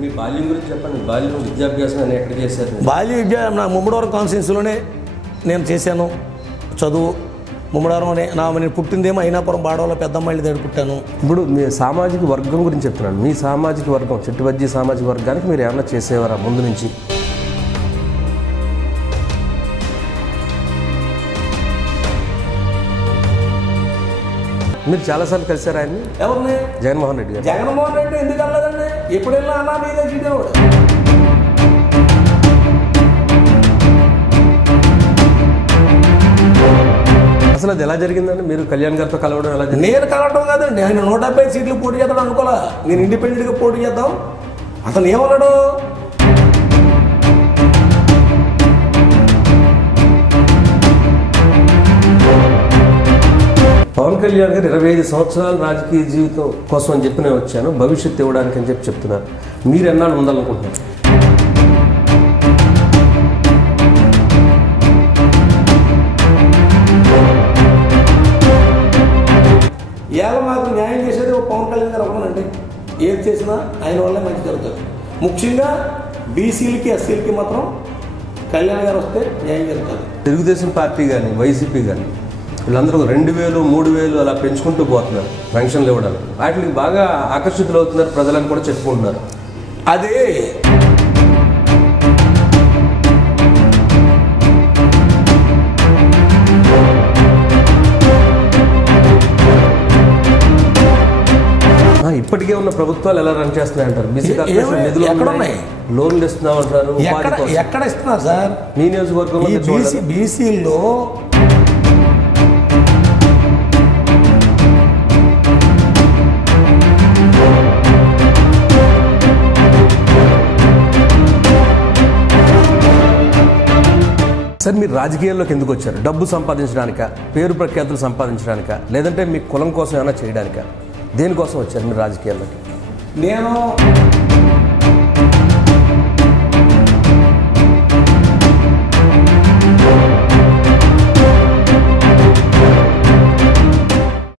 మీ బాల్యం గురించి చెప్పండి. బాల్యం విద్యాభ్యాసం ఎక్కడ చేశారు? బాల్య విద్య నా ముమ్మడివరం కాన్స్టిట్యున్సీలోనే నేను చేశాను. చదువు ముమ్మడివరంలోనే నా నేను పుట్టిందేమో అయినాపురం బాడవలో పెద్దమ్మాయిల దగ్గర పుట్టాను. ఇప్పుడు మీ సామాజిక వర్గం గురించి చెప్తున్నాను. మీ సామాజిక వర్గం చెట్టుబజ్జి సామాజిక వర్గానికి మీరు ఏమైనా చేసేవారా ముందు నుంచి? మీరు చాలాసార్లు కలిసారు ఆయన్ని? ఎవరిని? జగన్మోహన్ రెడ్డి గారు జగన్మోహన్ రెడ్డి ఎందుకు వెళ్ళలేదండి? ఎప్పుడు వెళ్ళినా అన్నా మీదే అసలు అది ఎలా జరిగిందండి? మీరు కళ్యాణ్ గారితో కలవడం ఎలా జరిగింది? నేను కలవటం కాదండి. ఆయన నూట డెబ్బై సీట్లు పోటీ చేద్దాం అనుకోలే నేను ఇండిపెండెంట్గా పోటీ చేద్దాం. అతను ఏమన్నాడు? పవన్ కళ్యాణ్ గారు ఇరవై ఐదు సంవత్సరాల రాజకీయ జీవితం కోసం అని చెప్పి నేను వచ్చాను. భవిష్యత్తు ఇవ్వడానికి అని చెప్పి చెప్తున్నారు. మీరు ఎన్నాళ్ళు ఉండాలనుకుంటున్నారు? ఇవాళ మాకు న్యాయం చేసేది ఒక పవన్ కళ్యాణ్ గారు ఒకమనండి ఏది చేసినా ఆయన వల్లే మంచి జరుగుతుంది. ముఖ్యంగా బీసీలకి ఎస్సీలకి మాత్రం కళ్యాణ్ గారు వస్తే న్యాయం జరుగుతుంది. తెలుగుదేశం పార్టీ కానీ వైసీపీ కానీ వీళ్ళందరూ రెండు వేలు మూడు వేలు అలా పెంచుకుంటూ పోతున్నారు పెన్షన్లు ఇవ్వడానికి. వాటికి బాగా ఆకర్షితులు అవుతున్నారు ప్రజలని కూడా చెప్పుకుంటున్నారు. అదే ఇప్పటికే ఉన్న ప్రభుత్వాలు ఎలా రన్ చేస్తున్నాయంటారు? బీసీ కార్పొరేషన్ నిధులు ఎక్కడ ఉన్నాయి. లోన్లు ఇస్తున్నామంటారు ఎక్కడ ఇస్తున్నారు సార్? మీ నియోజకవర్గంలో ఈ సార్ మీరు రాజకీయాల్లోకి ఎందుకు వచ్చారు? డబ్బు సంపాదించడానిక? పేరు ప్రఖ్యాతులు సంపాదించడానిక? లేదంటే మీ కులం కోసం ఏమైనా చేయడానిక? దేనికోసం వచ్చారు మీరు రాజకీయాల్లోకి? నేను